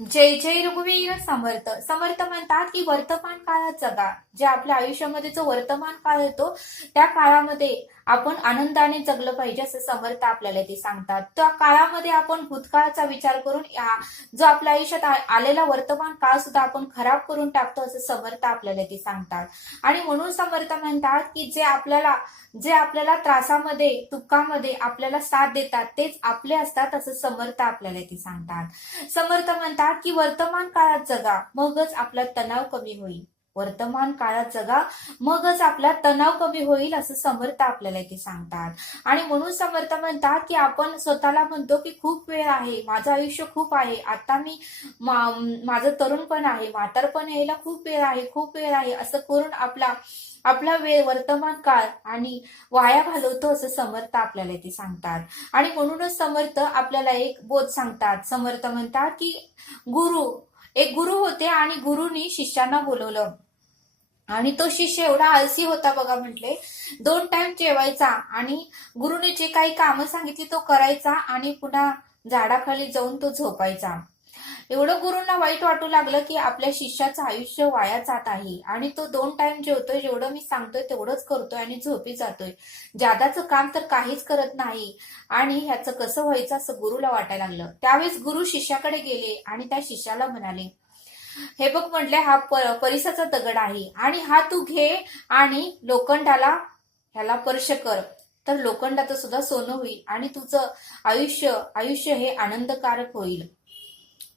जय जय रघुवीर समर्थ. समर्थ म्हणतात की वर्तमान काळात जगा. जे आपल्या आयुष्यामध्ये जो वर्तमान काळ येतो त्या काळामध्ये आपण आनंदाने जगलं पाहिजे असं समर्थ आपल्याला ते सांगतात. त्या काळामध्ये आपण भूतकाळाचा विचार करून जो आपल्या आयुष्यात आलेला वर्तमान काळ सुद्धा आपण खराब करून टाकतो असं समर्थ आपल्याला ते सांगतात. आणि म्हणून समर्थ म्हणतात की जे आपल्याला त्रासामध्ये दुःखामध्ये आपल्याला साथ देतात तेच आपले असतात असं समर्थ आपल्याला ते सांगतात. समर्थ म्हणतात की वर्तमान काळात जगा मगच आपला तणाव कमी होईल. वर्तमान काळात जगा मगच आपला तणाव कमी होईल असं समर्थ आपल्याला इथे सांगतात. आणि म्हणून समर्थ म्हणतात की आपण स्वतःला म्हणतो की खूप वेळ आहे, माझं आयुष्य खूप आहे, आता मी माझं तरुणपण आहे, म्हातारपण यायला खूप वेळ आहे, खूप वेळ आहे असं करून आपला आपला वेळ वर्तमान काळ आणि वाया घालवतो असं समर्थ आपल्याला इथे सांगतात. आणि म्हणूनच समर्थ आपल्याला एक बोध सांगतात. समर्थ म्हणतात की एक गुरु होते आणि गुरुनी शिष्यांना बोलवलं आणि तो शिष्य एवढा आळसी होता बघा. म्हटले 2 टाइम जेवायचा आणि गुरुने जे काही कामं सांगितली तो करायचा आणि पुन्हा झाडाखाली जाऊन तो झोपायचा. एवढं गुरूंना वाईट वाटू लागलं की आपल्या शिष्याचं आयुष्य वाया जात आहे आणि तो 2 टाइम जेवतोय, जेवढं मी सांगतोय तेवढंच करतोय आणि झोपी जातोय, जादाचं काम तर काहीच करत नाही आणि ह्याचं कसं व्हायचं असं गुरुला वाटायला लागलं. त्यावेळेस गुरु शिष्याकडे गेले आणि त्या शिष्याला म्हणाले, हे बघ म्हटले, हा परिसाचा दगड आहे आणि हा तू घे आणि लोखंडाला ह्याला स्पर्श कर, तर लोखंडाचं सुद्धा सोनं होईल आणि तुझं आयुष्य हे आनंदकारक होईल.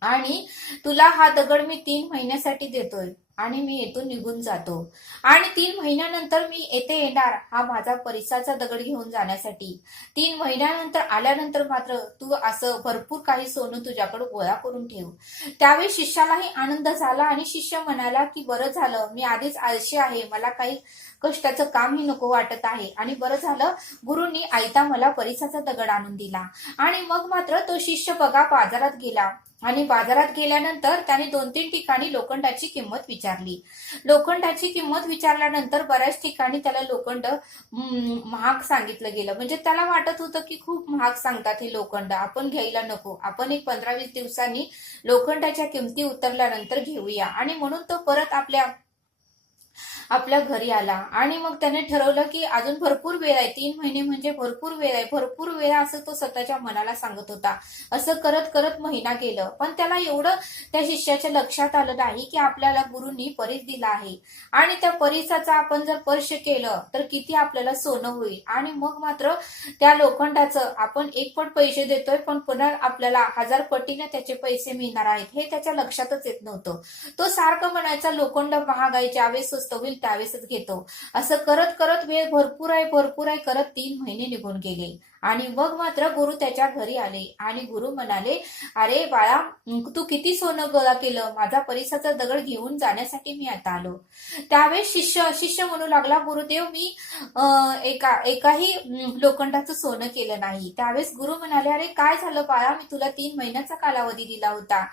आणि तुला हा दगड मी 3 महिन्यासाठी देतोय आणि मी येथून निघून जातो आणि 3 महिन्यानंतर मी येथे येणार हा माझा परिसाचा दगड घेऊन जाण्यासाठी. 3 महिन्यानंतर आल्यानंतर मात्र तू असं भरपूर काही सोनं तुझ्याकडे गोळा करून ठेव. त्यावेळी शिष्यालाही आनंद झाला आणि शिष्य म्हणाला की बरं झालं, मी आधीच आळशी आहे, मला काही कष्टाचं कामही नको वाटत आहे आणि बरं झालं गुरुंनी आयता मला परिसाचा दगड आणून दिला. आणि मग मात्र तो शिष्य बघा बाजारात गेला आणि बाजारात गेल्यानंतर त्याने 2-3 ठिकाणी लोखंडाची किंमत विचारली. लोखंडाची किंमत विचारल्यानंतर बऱ्याच ठिकाणी त्याला लोखंड महाग सांगितलं गेलं. म्हणजे त्याला वाटत होतं की खूप महाग सांगतात हे लोखंड, आपण घ्यायला नको, आपण एक 15-20 दिवसांनी लोखंडाच्या किमती उतरल्यानंतर घेऊया. आणि म्हणून तो परत आपल्या घरी आला आणि मग त्याने ठरवलं की अजून भरपूर वेळ आहे, 3 महिने म्हणजे भरपूर वेळ आहे, भरपूर वेळ असं तो स्वतःच्या मनाला सांगत होता. असं करत करत महिना गेलं, पण त्याला एवढं त्या शिष्याच्या लक्षात आलं नाही की आपल्याला गुरुंनी परीस दिला आहे आणि त्या परिसाचा आपण जर स्पर्श केलं तर किती आपल्याला सोनं होईल आणि मग मात्र त्या लोखंडाचं आपण 1 पट पैसे देतोय पण पुन्हा आपल्याला 1000 पटीने त्याचे पैसे मिळणार आहेत हे त्याच्या लक्षातच येत नव्हतं. तो सारखं म्हणायचा लोखंड महाग आहे, ज्यावेळेस स्वस्त होईल त्यावेळेसच घेतो. असं करत करत वेळ भरपूर आहे करत 3 महिने निघून गेले आणि मग मात्र गुरु त्याच्या घरी आले आणि गुरु म्हणाले, अरे बाळा, तू किती सोनं गोळा केलं, माझा परिसाचा दगड घेऊन जाण्यासाठी मी आता आलो. त्यावेळेस शिष्य म्हणू लागला, गुरुदेव मी एकाही लोखंडाचं सोनं केलं नाही. त्यावेळेस गुरु म्हणाले, अरे काय झालं बाळा, मी तुला 3 महिन्याचा कालावधी दिला होता.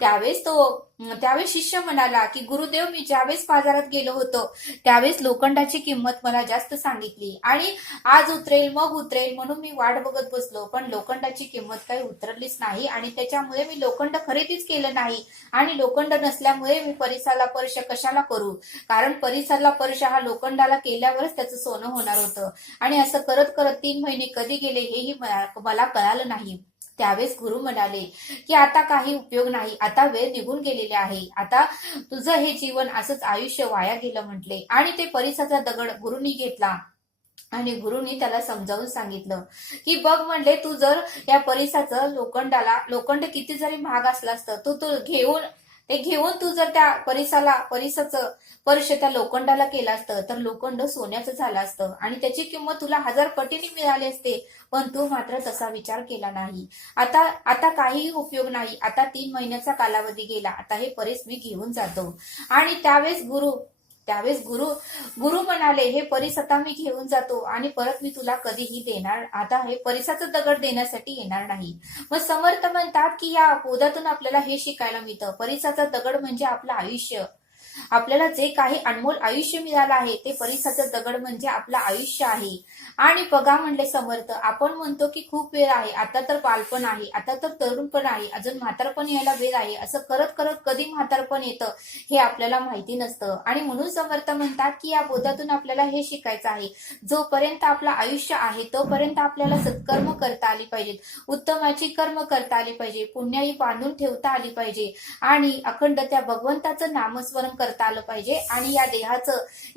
त्यावेळेस शिष्य म्हणाला की गुरुदेव, मी ज्यावेळेस बाजारात गेलो होतो त्यावेळेस लोखंडाची किंमत मला जास्त सांगितली आणि आज उतरेल मग उतरेल म्हणून मी वाट बघत बसलो, पण लोखंडाची किंमत काही उतरलीच नाही आणि त्याच्यामुळे मी लोखंड खरेदीच केलं नाही आणि लोखंड नसल्यामुळे मी परिसाला स्पर्श कशाला करू, कारण परिसाला स्पर्श हा लोखंडाला केल्यावरच त्याचं सोनं होणार होतं. आणि असं करत करत 3 महिने कधी गेले हेही मला कळालं नाही. त्यावेळेस गुरु म्हणाले की आता काही उपयोग नाही, आता वेळ निघून गेलेली आहे, आता तुझं हे जीवन असंच आयुष्य वाया गेलं म्हटले. आणि ते परिसाचा दगड गुरुनी घेतला आणि गुरुनी त्याला समजावून सांगितलं की बघ म्हणले, तू जर या परिसाचं लोखंड किती जरी महाग असलं असतं, तू घेऊन तू जर त्या परिसाचं स्पर्श त्या लोखंडाला केला असतं तर लोखंड सोन्याचं झालं असतं आणि त्याची किंमत तुला 1000 पटीने मिळाली असते, पण तू मात्र तसा विचार केला नाही. आता काहीही उपयोग नाही, आता 3 महिन्याचा कालावधी गेला, आता हे परीस मी घेऊन जातो. आणि त्यावेळेस गुरु म्हणाले, हे परीस आता मी घेऊन जातो आणि परत मी तुला कधीही देणार, आता हे परिसाचं दगड देण्यासाठी येणार नाही. मग समर्थ म्हणतात की या बोधातून आपल्याला हे शिकायला मिळतं, परिसाचा दगड म्हणजे आपलं आयुष्य. आपल्याला जे काही अनमोल आयुष्य मिळालं आहे ते परीसाचं दगड म्हणजे आपलं आयुष्य आहे. आणि बघा म्हणले समर्थ, आपण म्हणतो की खूप वेळ आहे, आता तर बालपण आहे, आता तर तरुणपण आहे, अजून म्हातारपण यायला वेळ आहे, असं करत करत कधी म्हातारपण येतं हे आपल्याला माहिती नसतं. आणि म्हणून समर्थ म्हणतात की या बोधातून आपल्याला हे शिकायचं आहे, जोपर्यंत आपलं आयुष्य आहे तोपर्यंत आपल्याला सत्कर्म करता आली पाहिजेत, उत्तमाची कर्म करता आली पाहिजे, पुण्याई बांधून ठेवता आली पाहिजे आणि अखंड त्या भगवंताचं नामस्मरण करता आलं पाहिजे आणि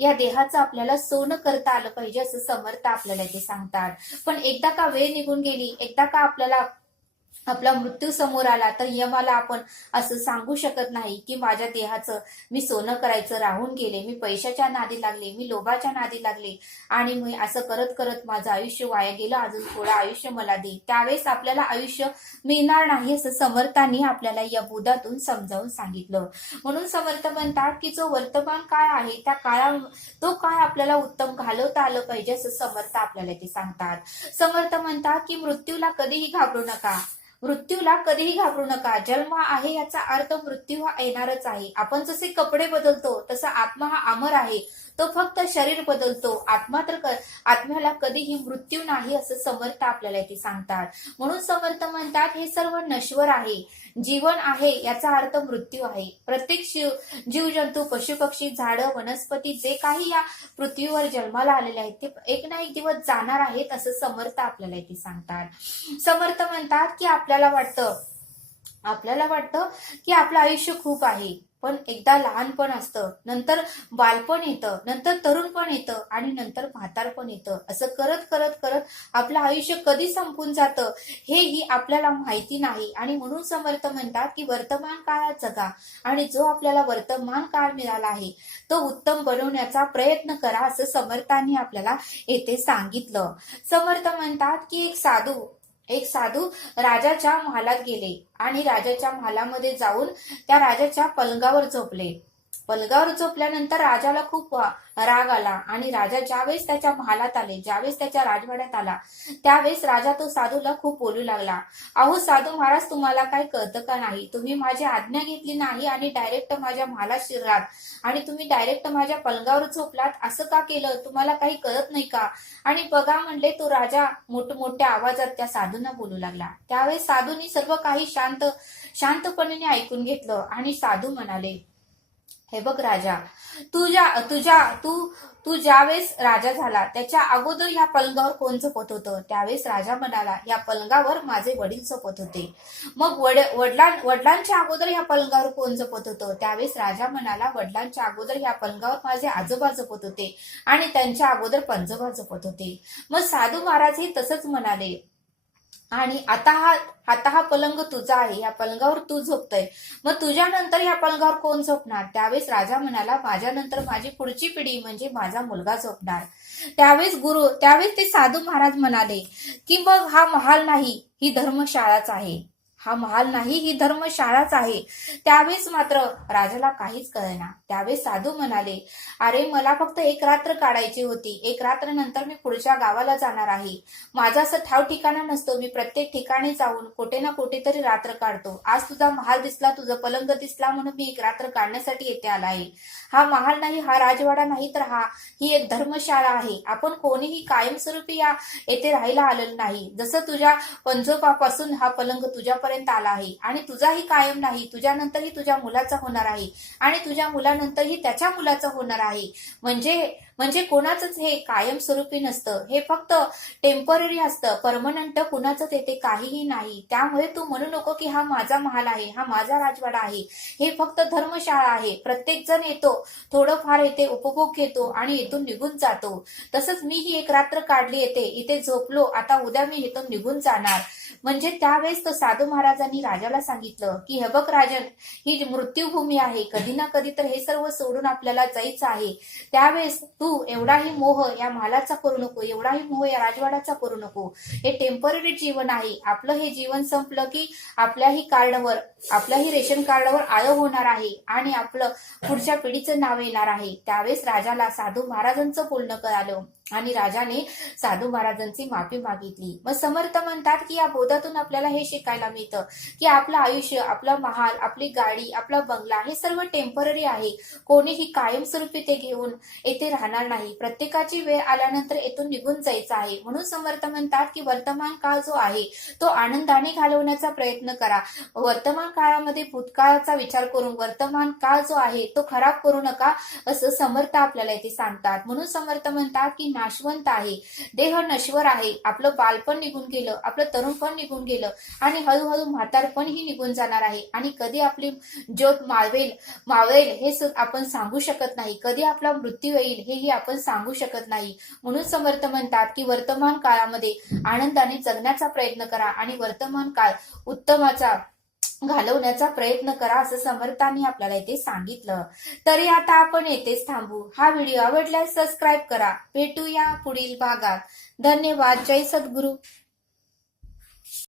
या देहाचं आपल्याला सोनं करता आलं पाहिजे असं समर्थ आपल्याला ते सांगतात. पण एकदा का वेळ निघून गेली, एकदा का आपला मृत्यू समोर आला तर यमाला आपण असं सांगू शकत नाही की माझ्या देहाचं मी सोनं करायचं राहून गेले, मी पैशाच्या नादी लागले, मी लोभाच्या नादी लागले आणि मी असं करत करत माझं आयुष्य वाया गेलं, अजून थोडं आयुष्य मला दे. त्यावेळेस आपल्याला आयुष्य मिळणार नाही असं समर्थांनी आपल्याला या बोधातून समजावून सांगितलं. म्हणून समर्थ म्हणतात की जो वर्तमान काळ आहे त्या तो काळ आपल्याला उत्तम घालवता आलं पाहिजे असं समर्थ आपल्याला ते सांगतात. समर्थ म्हणतात की मृत्यूला कधीही घाबरू नका, मृत्यूला कधीही घाबरू नका. जन्म आहे याचा अर्थ मृत्यू हा येणारच आहे. आपण जसे कपडे बदलतो तसा आत्मा हा अमर आहे, तो फक्त शरीर बदलतो, आत्म्याला कधीही मृत्यू नाही असं समर्थ आपल्याला ते सांगतात. म्हणून समर्थ म्हणतात हे सर्व नश्वर आहे, जीवन आहे याचा अर्थ मृत्यू आहे. प्रत्येक जीवजंतू, पशुपक्षी, झाडं, वनस्पती जे काही या पृथ्वीवर जन्माला आलेले आहेत ते एक ना एक दिवस जाणार आहेत असं समर्थ आपल्याला ते सांगतात. समर्थ म्हणतात की आपल्याला वाटतं की आपलं आयुष्य खूप आहे, पण एकदा लहानपण असतं, नंतर बालपण येतं, नंतर तरुणपण येतं आणि नंतर म्हातारपण येतं. असं करत करत करत आपलं आयुष्य कधी संपून जातं हेही आपल्याला माहिती नाही. आणि म्हणून समर्थ म्हणतात की वर्तमान काळात जगा आणि जो आपल्याला वर्तमान काळ मिळाला आहे तो उत्तम बनवण्याचा प्रयत्न करा असं समर्थांनी आपल्याला येथे सांगितलं. समर्थ म्हणतात की एक साधू राजाच्या महालात गेले आणि राजाच्या महालामध्ये जाऊन त्या राजाच्या पलंगावर झोपले. पलंगावर झोपल्यानंतर राजाला खूप राग आला आणि राजा ज्यावेळेस त्याच्या महालात आले, ज्यावेळेस त्याच्या राजवाड्यात आला, त्यावेळेस राजा तो साधूला खूप बोलू लागला. अहो साधू महाराज, तुम्हाला काय कळतं का नाही? तुम्ही माझी आज्ञा घेतली नाही आणि डायरेक्ट माझ्या महालात शिरलात आणि तुम्ही डायरेक्ट माझ्या पलंगावर झोपलात, असं का केलं? तुम्हाला काही कळत नाही का? आणि बघा म्हणले तो राजा मोठमोठ्या आवाजात त्या साधूंना बोलू लागला. त्यावेळेस साधूंनी सर्व काही शांतपणे ऐकून घेतलं आणि साधू म्हणाले, हे बघ राजा, तू ज्यावेळेस राजा झाला त्याच्या अगोदर या पलंगावर कोण झोपत होतं? त्यावेळेस राजा म्हणाला, या पलंगावर माझे वडील झोपत होते. मग वडिलांच्या अगोदर या पलंगावर कोण झोपत होतं? त्यावेळेस राजा म्हणाला, वडिलांच्या अगोदर या पलंगावर माझे आजोबा झोपत होते आणि त्यांच्या अगोदर पणजोबा झोपत होते. मग साधू महाराज हे तसंच म्हणाले आणि आता हा पलंग तुझा आहे, या पलंगावर तू झोपतोय, मग तुझ्यानंतर या पलंगावर कोण झोपणार? त्यावेळेस राजा म्हणाला, माझ्यानंतर माझी पुढची पिढी म्हणजे माझा मुलगा झोपणार. त्यावेळेस ते साधू महाराज म्हणाले की मग हा महाल नाही, ही धर्मशाळाच आहे, हा महाल नाही, ही धर्मशाळाच आहे. त्यावेळेस मात्र राजाला काहीच कळेना. त्यावेळेस साधू म्हणाले, अरे मला फक्त एक रात्र काढायची होती, एक रात्र नंतर मी पुढच्या गावाला जाणार आहे. माझा असं ठाव ठिकाणा नसतो, मी प्रत्येक ठिकाणी जाऊन कुठे ना कुठेतरी रात्र काढतो. आज तुझा महाल दिसला, तुझं पलंग दिसला म्हणून मी एक रात्र काढण्यासाठी येथे आला आहे. हा महाल नाही, हा राजवाडा नाही, तर ही एक धर्मशाळा आहे. आपण कोणीही कायमस्वरूपी येथे राहायला आलेलं नाही. जसं तुझ्या पंजोबापासून हा पलंग तुझ्यापर्यंत आला आहे आणि तुझाही कायम नाही, तुझ्यानंतरही तुझ्या मुलाचा होणार आहे आणि तुझ्या मुलानंतरही त्याच्या मुलाचं होणार आहे. म्हणजे कोणाचंच हे कायमस्वरूपी नसतं, हे फक्त टेम्पररी असतं, परमनंट कुणाचंच येते काहीही नाही. त्यामुळे तू म्हणू नको की हा माझा महाल आहे, हा माझा राजवाडा आहे, हे फक्त धर्मशाळा आहे. प्रत्येक जण येतो, थोडंफार येते, उपभोग घेतो आणि इथून निघून जातो. तसंच मी ही एक रात्र काढली येते, इथे झोपलो, आता उद्या मी इथून निघून जाणार. म्हणजे त्यावेळेस तो साधू महाराजांनी राजाला सांगितलं की हे बघ राजन, ही मृत्यूभूमी आहे, कधी ना कधी तर हे सर्व सोडून आपल्याला जायचं आहे. त्यावेळेस तू एवढाही मोह या महालाचा करू नको, एवढाही मोह या राजवाड्याचा करू नको. हे टेम्पररी जीवन आहे. आपलं हे जीवन संपलं की आपल्याही रेशन कार्डावर आळं होणार आहे आणि आपलं पुढच्या पिढीचं नाव येणार आहे. त्यावेळेस राजाला साधू महाराजांचं बोलणं कळालं आणि राजाने साधू महाराजांची माफी मागितली. मग समर्थ म्हणतात की या बोधातून आपल्याला हे शिकायला मिळतं की आपलं आयुष्य, आपला महाल, आपली गाडी, आपला बंगला हे सर्व टेम्पररी आहे. कोणीही कायमस्वरूपी ते घेऊन येथे राहणार नाही. प्रत्येकाची वेळ आल्यानंतर येथून निघून जायचं आहे. म्हणून समर्थ म्हणतात की वर्तमान काळ जो आहे तो आनंदाने घालवण्याचा प्रयत्न करा. वर्तमान काळामध्ये भूतकाळाचा विचार करून वर्तमान काळ जो आहे तो खराब करू नका, असं समर्थ आपल्याला इथे सांगतात. म्हणून समर्थ म्हणतात की नाशवंत आहे, देह नश्वर आहे. आपलं बालपण निघून गेलं, आपलं तरुणपण निघून गेलं आणि हळूहळू म्हातारपणही निघून जाणार आहे. आणि कधी आपली ज्योत मावेल हे आपण सांगू शकत नाही. कधी आपला मृत्यू येईल हेही आपण सांगू शकत नाही. म्हणून समर्थ म्हणतात की वर्तमान काळामध्ये आनंदाने जगण्याचा प्रयत्न करा आणि वर्तमान काळ उत्तमाचा घालवण्याचा प्रयत्न करा, असं समर्थांनी आपल्याला इथे सांगितलं. तरी आता आपण येथेच थांबू. हा व्हिडिओ आवडल्यास सबस्क्राईब करा. भेटूया पुढील भागात. धन्यवाद. जय सद्गुरू.